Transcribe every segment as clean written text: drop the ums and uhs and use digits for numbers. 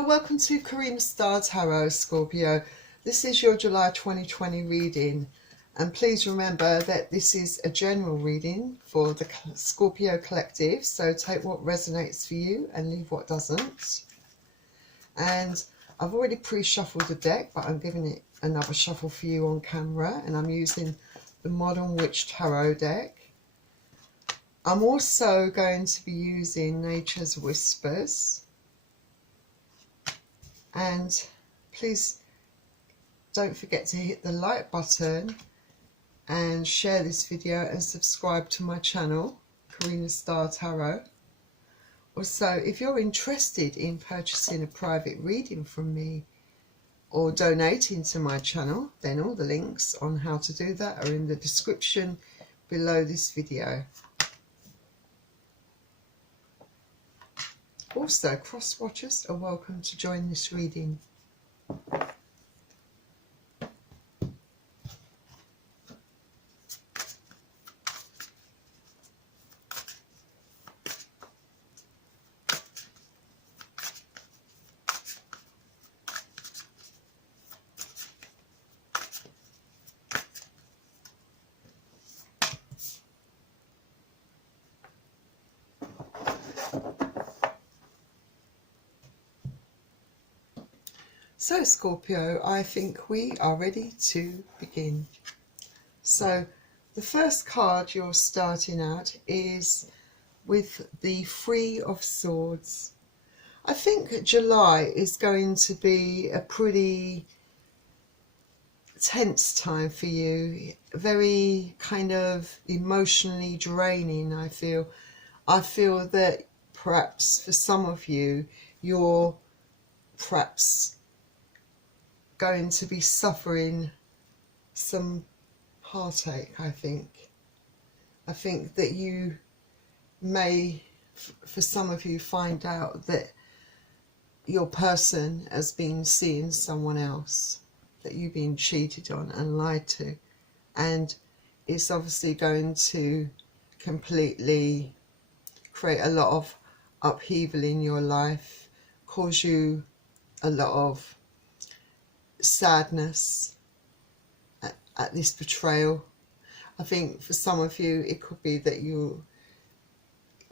Hello, welcome to Karina Star Tarot, Scorpio. This is your July 2020 reading, and please remember that this is a general reading for the Scorpio collective, so take what resonates for you and leave what doesn't. And I've already pre-shuffled the deck, but I'm giving it another shuffle for you on camera, and I'm using the Modern Witch Tarot deck. I'm also going to be using Nature's Whispers. And please don't forget to hit the like button and share this video and subscribe to my channel, Karina Star Tarot. Also, if you're interested in purchasing a private reading from me or donating to my channel, then all the links on how to do that are in the description below this video. Also, cross-watchers are welcome to join this reading. So Scorpio, I think we are ready to begin. So the first card you're starting out is with the Three of Swords. I think July is going to be a pretty tense time for you, very kind of emotionally draining. I feel that perhaps for some of you, you're perhaps going to be suffering some heartache. I think that you may, for some of you, find out that your person has been seeing someone else, that you've been cheated on and lied to, and it's obviously going to completely create a lot of upheaval in your life, cause you a lot of sadness at this betrayal. I think for some of you it could be that you,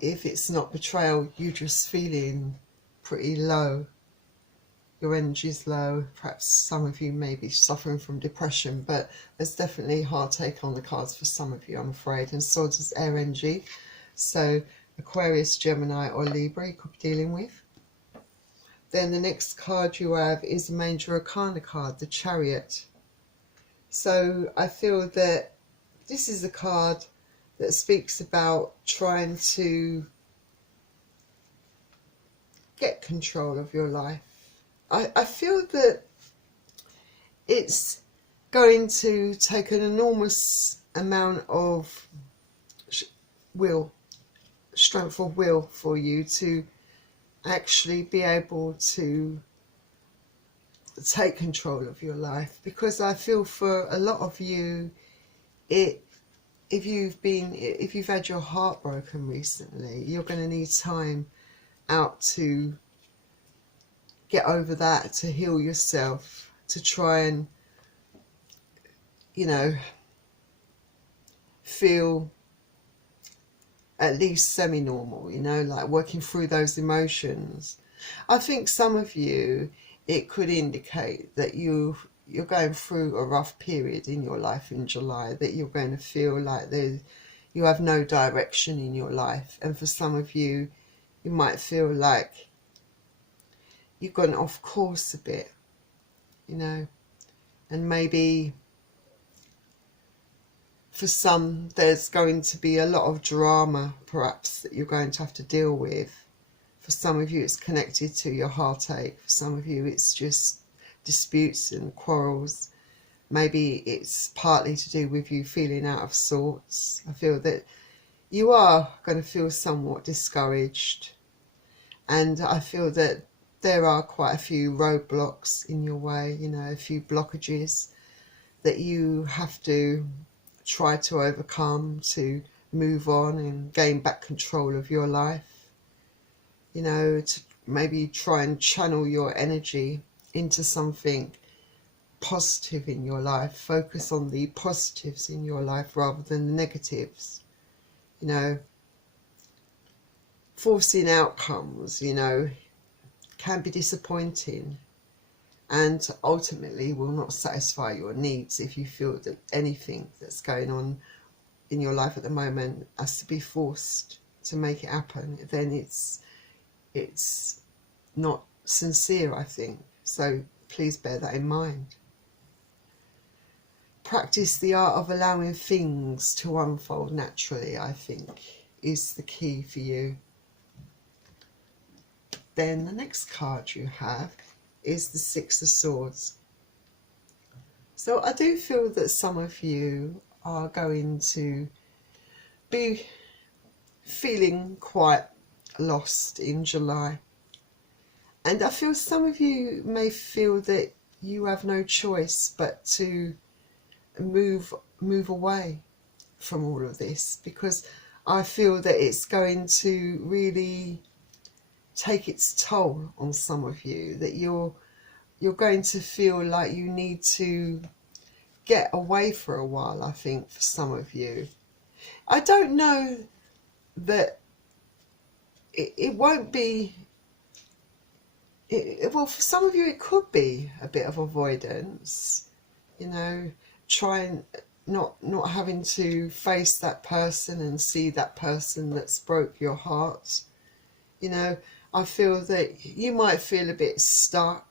if it's not betrayal, you're just feeling pretty low, your energy's low. Perhaps some of you may be suffering from depression, but there's definitely heartache on the cards for some of you, I'm afraid. And Swords is air energy, so Aquarius, Gemini or Libra you could be dealing with. Then the next card you have is the Major Arcana card, the Chariot. So I feel that this is a card that speaks about trying to get control of your life. I feel that it's going to take an enormous amount of strength of will for you to actually be able to take control of your life, because I feel for a lot of you, if you've had your heart broken recently, you're going to need time out to get over that, to heal yourself, to try and, you know, feel at least semi-normal, you know, like working through those emotions. I think some of you, it could indicate that you're going through a rough period in your life in July, that you're going to feel like you have no direction in your life. And for some of you, you might feel like you've gone off course a bit, you know, and maybe for some, there's going to be a lot of drama, perhaps, that you're going to have to deal with. For some of you, it's connected to your heartache. For some of you, it's just disputes and quarrels. Maybe it's partly to do with you feeling out of sorts. I feel that you are going to feel somewhat discouraged. And I feel that there are quite a few roadblocks in your way, you know, a few blockages that you have to try to overcome to move on and gain back control of your life. You know, maybe try and channel your energy into something positive in your life. Focus on the positives in your life rather than the negatives. You know, forcing outcomes, you know, can be disappointing and ultimately will not satisfy your needs. If you feel that anything that's going on in your life at the moment has to be forced to make it happen, then it's not sincere, I think. So please bear that in mind. Practice the art of allowing things to unfold naturally, I think, is the key for you. Then the next card you have is the Six of Swords. So I do feel that some of you are going to be feeling quite lost in July. And I feel some of you may feel that you have no choice but to move away from all of this, because I feel that it's going to really take its toll on some of you, that you're going to feel like you need to get away for a while. I think for some of you, I don't know that it won't be well, for some of you it could be a bit of avoidance, you know, trying not having to face that person and see that person that's broke your heart. You know, I feel that you might feel a bit stuck,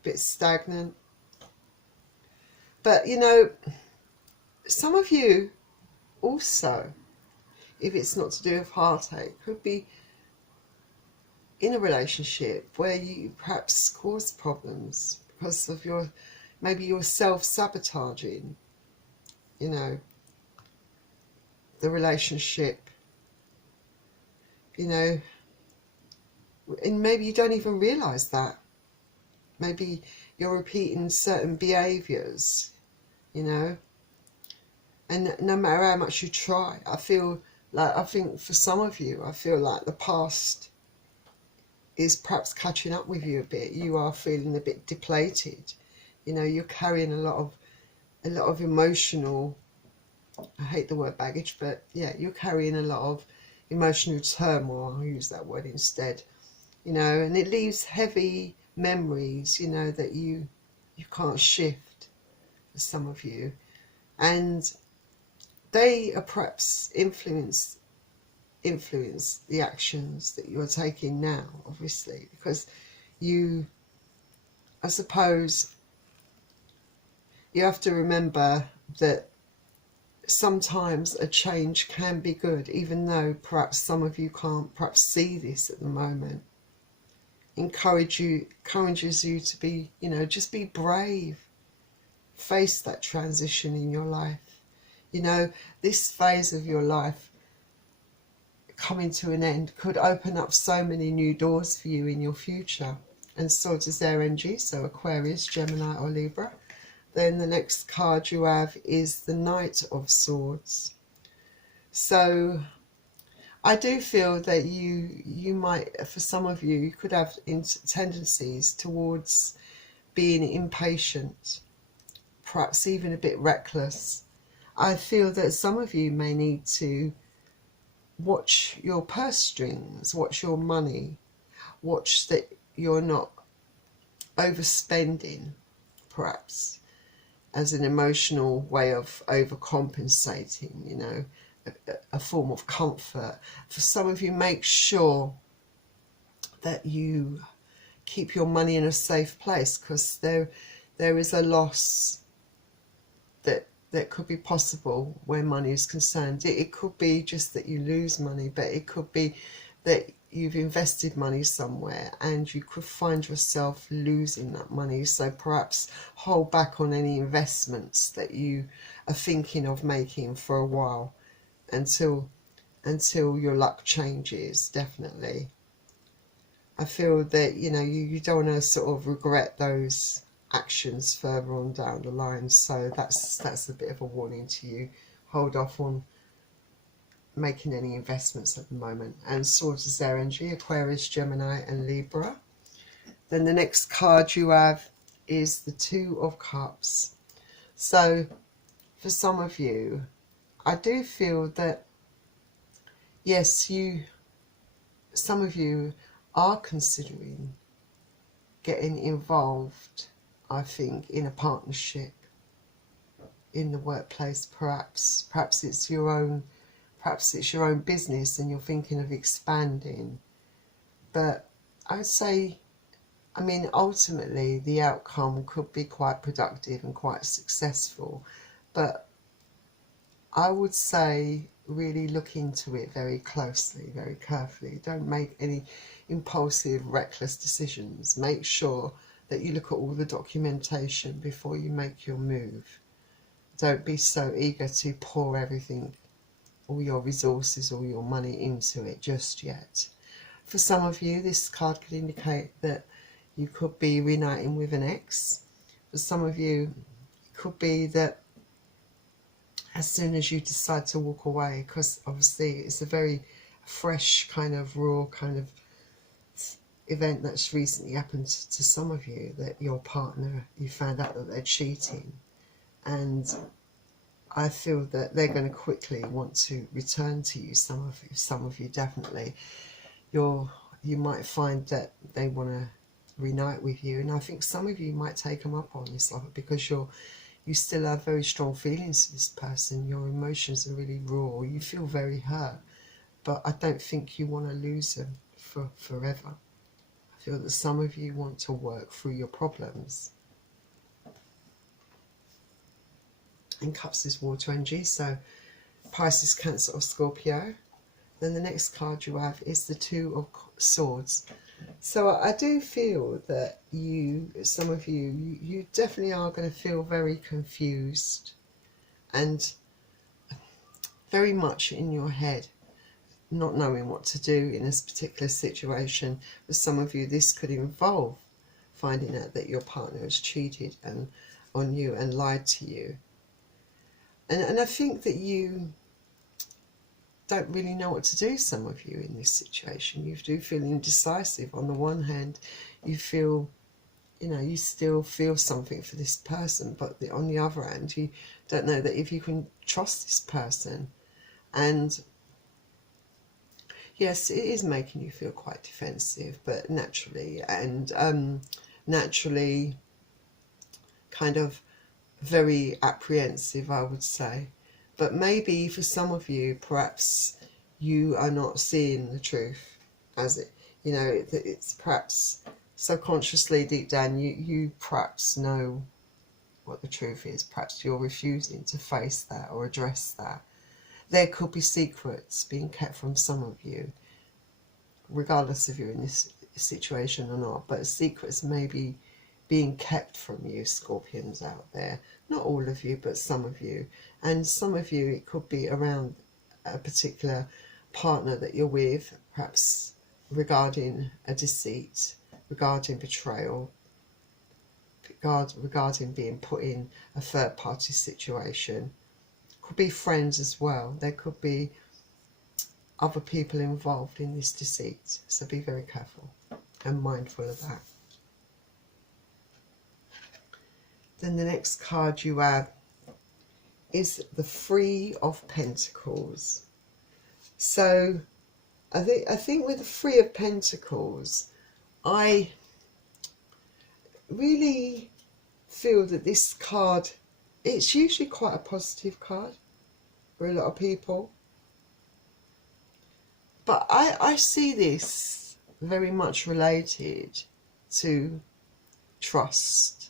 a bit stagnant. But, you know, some of you also, if it's not to do with heartache, could be in a relationship where you perhaps cause problems because of maybe you're self-sabotaging, you know, the relationship, you know, and maybe you don't even realise that. Maybe you're repeating certain behaviours, you know, and no matter how much you try, I think for some of you, I feel like the past is perhaps catching up with you a bit. You are feeling a bit depleted, you know, you're carrying a lot of emotional, I hate the word baggage, but yeah, you're carrying a lot of emotional turmoil. I'll use that word instead, you know, and it leaves heavy memories, you know, that you can't shift for some of you, and they are perhaps influence the actions that you're taking now, obviously, because I suppose you have to remember that sometimes a change can be good, even though perhaps some of you can't perhaps see this at the moment. Encourages you to be, you know, just be brave. Face that transition in your life. You know, this phase of your life coming to an end could open up so many new doors for you in your future. And so does their energy, so Aquarius, Gemini or Libra. Then the next card you have is the Knight of Swords. So I do feel that you might, for some of you, you could have tendencies towards being impatient, perhaps even a bit reckless. I feel that some of you may need to watch your purse strings, watch your money, watch that you're not overspending, perhaps, as an emotional way of overcompensating, you know, a form of comfort. For some of you, make sure that you keep your money in a safe place, because there is a loss that could be possible where money is concerned. It could be just that you lose money, but it could be that you've invested money somewhere and you could find yourself losing that money. So perhaps hold back on any investments that you are thinking of making for a while until your luck changes, definitely. I feel that, you know, you don't want to sort of regret those actions further on down the line. So that's a bit of a warning to you. Hold off on making any investments at the moment. And Swords is their energy, Aquarius, Gemini and Libra. Then the next card you have is the Two of Cups. So for some of you, I do feel that, yes, some of you are considering getting involved, I think, in a partnership in the workplace. Perhaps it's your own business and you're thinking of expanding. But I'd say, I mean, ultimately the outcome could be quite productive and quite successful, but I would say really look into it very closely, very carefully. Don't make any impulsive, reckless decisions. Make sure that you look at all the documentation before you make your move. Don't be so eager to pour everything, all your resources, all your money into it just yet. For some of you, this card could indicate that you could be reuniting with an ex. For some of you, it could be that as soon as you decide to walk away, because obviously it's a very fresh kind of raw kind of event that's recently happened to some of you, that your partner, you found out that they're cheating, and I feel that they're going to quickly want to return to you. Some of you definitely. You might find that they want to reunite with you, and I think some of you might take them up on this offer because you still have very strong feelings for this person. Your emotions are really raw. You feel very hurt, but I don't think you want to lose them for forever. I feel that some of you want to work through your problems. And Cups is water energy, so Pisces, Cancer or Scorpio. Then the next card you have is the Two of Swords. So I do feel that some of you definitely are going to feel very confused and very much in your head, not knowing what to do in this particular situation. For some of you, this could involve finding out that your partner has cheated on you and lied to you. And I think that you don't really know what to do, some of you, in this situation. You do feel indecisive. On the one hand, you feel, you still feel something for this person, but on the other hand, you don't know that if you can trust this person. And yes, it is making you feel quite defensive, but naturally kind of very apprehensive, I would say. But maybe for some of you, perhaps you are not seeing the truth as it, it's perhaps subconsciously deep down you perhaps know what the truth is. Perhaps you're refusing to face that or address that. There could be secrets being kept from some of you, regardless if you're in this situation or not, but secrets may be being kept from you, Scorpions out there. Not all of you, but some of you. And some of you, it could be around a particular partner that you're with, perhaps regarding a deceit, regarding betrayal, regarding being put in a third party situation. Could be friends as well. There could be other people involved in this deceit. So be very careful and mindful of that. Then the next card you have is the Three of Pentacles. So I think with the Three of Pentacles, I really feel that this card, it's usually quite a positive card for a lot of people. But I see this very much related to trust.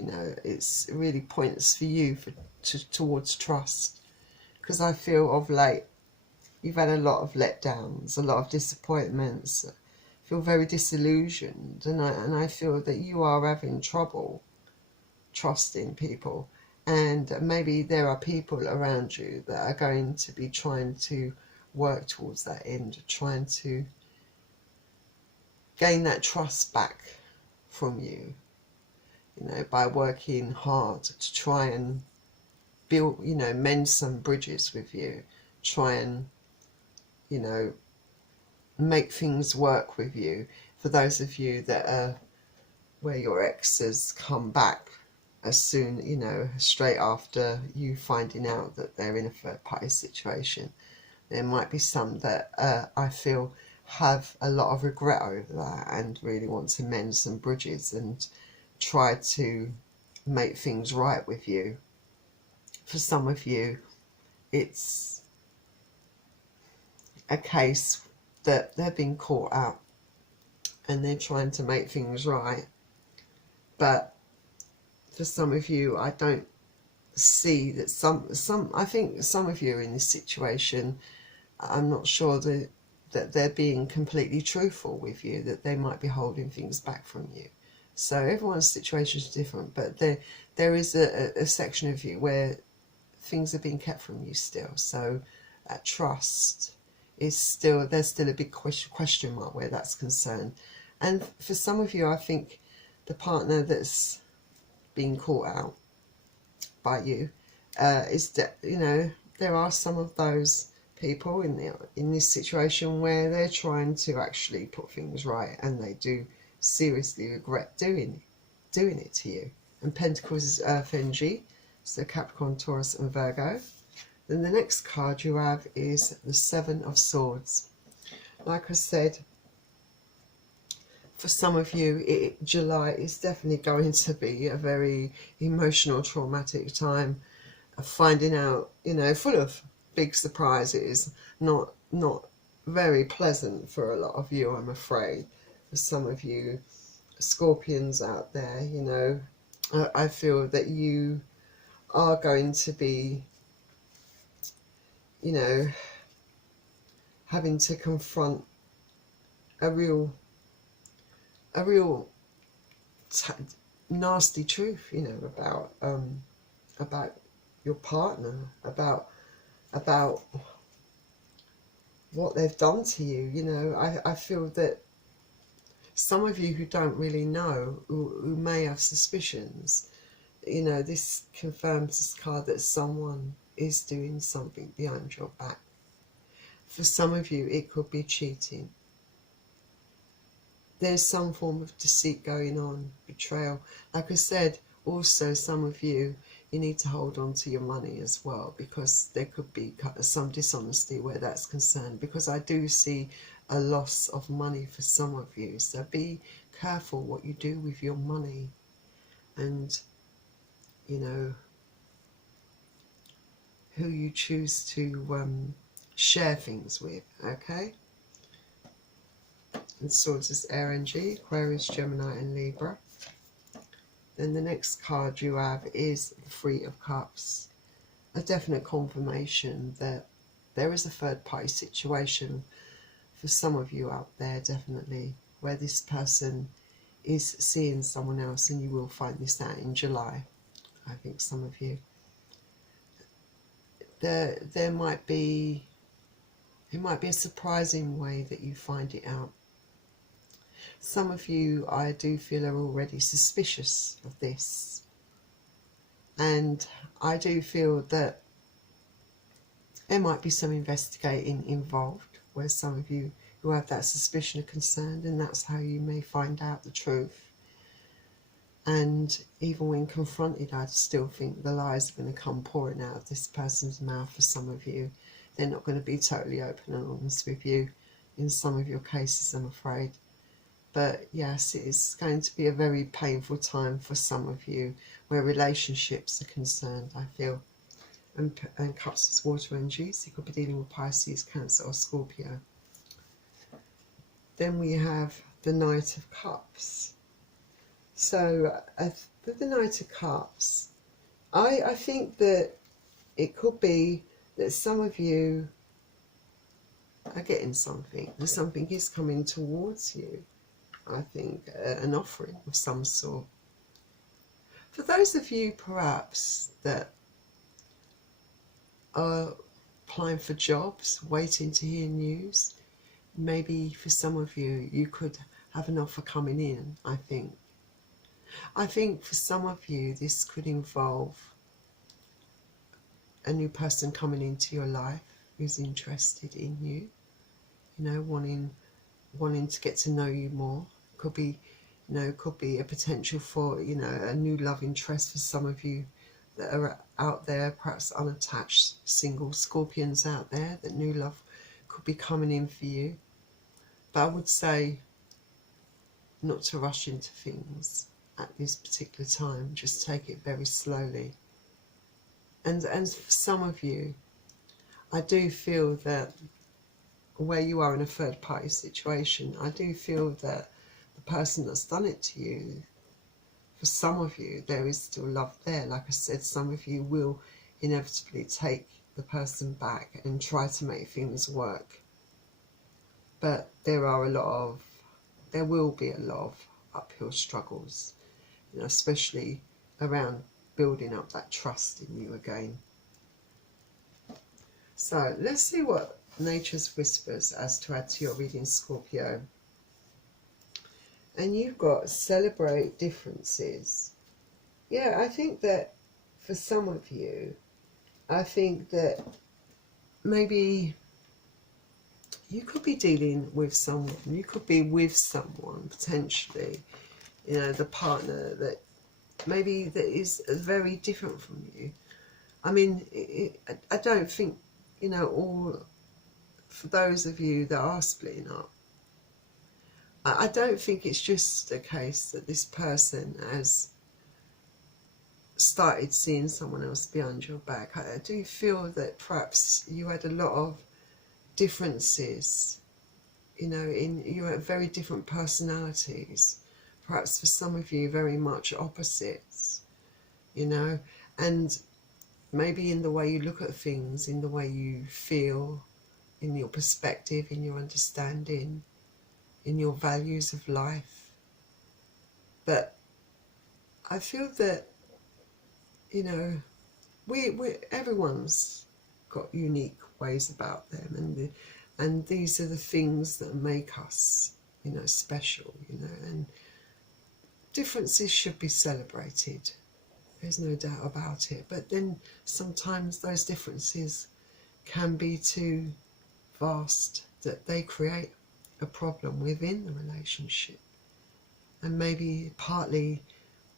It's really points for you towards trust, because I feel of late you've had a lot of letdowns, a lot of disappointments, feel very disillusioned, and I feel that you are having trouble trusting people, and maybe there are people around you that are going to be trying to work towards that end, trying to gain that trust back from you, by working hard to try and build, mend some bridges with you, try and you know, make things work with you. For those of you that are where your ex has come back as soon, you know, straight after you finding out that they're in a third party situation, there might be some that I feel have a lot of regret over that and really want to mend some bridges and try to make things right with you. For some of you, it's a case that they're being caught out and they're trying to make things right. But for some of you, I don't see that I think some of you are in this situation. I'm not sure that they're being completely truthful with you, that they might be holding things back from you. So everyone's situation is different, but there is a section of you where things are being kept from you still. So trust is still, there's still a big question mark where that's concerned. And for some of you, I think the partner that's being caught out by you is that, you know, there are some of those people in this situation where they're trying to actually put things right, and they do seriously regret doing it to you. And Pentacles is Earth energy, so Capricorn, Taurus and Virgo. Then the next card you have is the Seven of Swords. Like I said, for some of you, July is definitely going to be a very emotional, traumatic time of finding out, you know, full of big surprises, not very pleasant for a lot of you, I'm afraid. For some of you Scorpions out there, you know, I feel that you are going to be, you know, having to confront a real nasty truth, you know, about your partner, about what they've done to you. You know, I feel that some of you who don't really know, who may have suspicions, you know, this confirms this card that someone is doing something behind your back. For some of you, it could be cheating. There's some form of deceit going on, betrayal. Like I said, also some of you, you need to hold on to your money as well, because there could be some dishonesty where that's concerned, because I do see a loss of money for some of you. So be careful what you do with your money, and, you know, who you choose to share things with, okay? And Swords is air energy, Aquarius, Gemini and Libra. Then the next card you have is the Three of Cups. A definite confirmation that there is a third party situation for some of you out there, definitely, where this person is seeing someone else, and you will find this out in July. I think some of you. There might be, it might be a surprising way that you find it out. Some of you, I do feel, are already suspicious of this. And I do feel that there might be some investigating involved, where some of you who have that suspicion are concerned, and that's how you may find out the truth. And even when confronted, I still think the lies are going to come pouring out of this person's mouth. For some of you, they're not going to be totally open and honest with you in some of your cases, I'm afraid. But yes, it is going to be a very painful time for some of you where relationships are concerned, I feel. And Cups is water energies. You could be dealing with Pisces, Cancer or Scorpio. Then we have the Knight of Cups. So with the Knight of Cups, I think that it could be that some of you are getting something. Something is coming towards you. I think an offering of some sort. For those of you perhaps that are applying for jobs, waiting to hear news, maybe for some of you, you could have an offer coming in, I think. I think for some of you, this could involve a new person coming into your life who's interested in you. you know, wanting to get to know you more. Could be, you know, could be a potential for, you know, a new love interest for some of you that are out there, perhaps unattached single Scorpions out there, that new love could be coming in for you. But I would say not to rush into things at this particular time. Just take it very slowly. And for some of you, I do feel that where you are in a third party situation, I do feel that the person that's done it to you, for some of you, there is still love there. Like I said, some of you will inevitably take the person back and try to make things work. But there will be a lot of uphill struggles, you know, especially around building up that trust in you again. So let's see what Nature's Whispers has to add to your reading, Scorpio. And you've got celebrate differences. Yeah, I think that for some of you, I think that maybe you could be dealing with someone, you could be with someone potentially, you know, the partner that maybe that is very different from you. I mean, I don't think, you know, all, for those of you that are splitting up, I don't think it's just a case that this person has started seeing someone else behind your back. I do feel that perhaps you had a lot of differences, you know, you had very different personalities. Perhaps for some of you, very much opposites, you know, and maybe in the way you look at things, in the way you feel, in your perspective, in your understanding, in your values of life. But I feel that, you know, everyone's got unique ways about them, and these are the things that make us, you know, special, you know, and differences should be celebrated. There's no doubt about it. But then sometimes those differences can be too vast, that they create a problem within the relationship, and maybe partly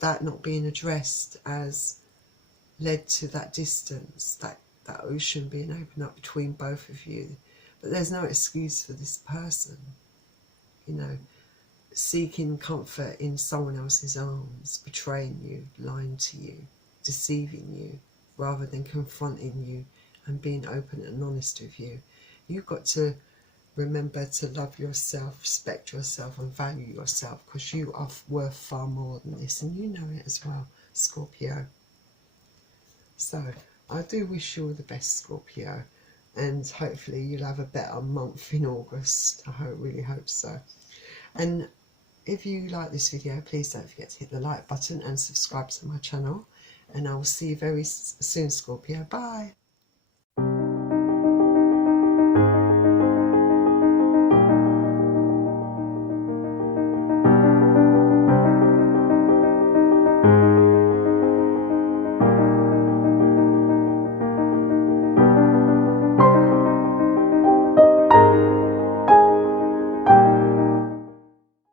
that not being addressed has led to that distance, that ocean being opened up between both of you. But there's no excuse for this person, you know, seeking comfort in someone else's arms, betraying you, lying to you, deceiving you, rather than confronting you and being open and honest with you. You've got to remember to love yourself, respect yourself and value yourself, because you are worth far more than this, and you know it as well, Scorpio. So I do wish you all the best, Scorpio, and hopefully you'll have a better month in August. I really hope so. And if you like this video, please don't forget to hit the like button and subscribe to my channel, and I will see you very soon, Scorpio. Bye.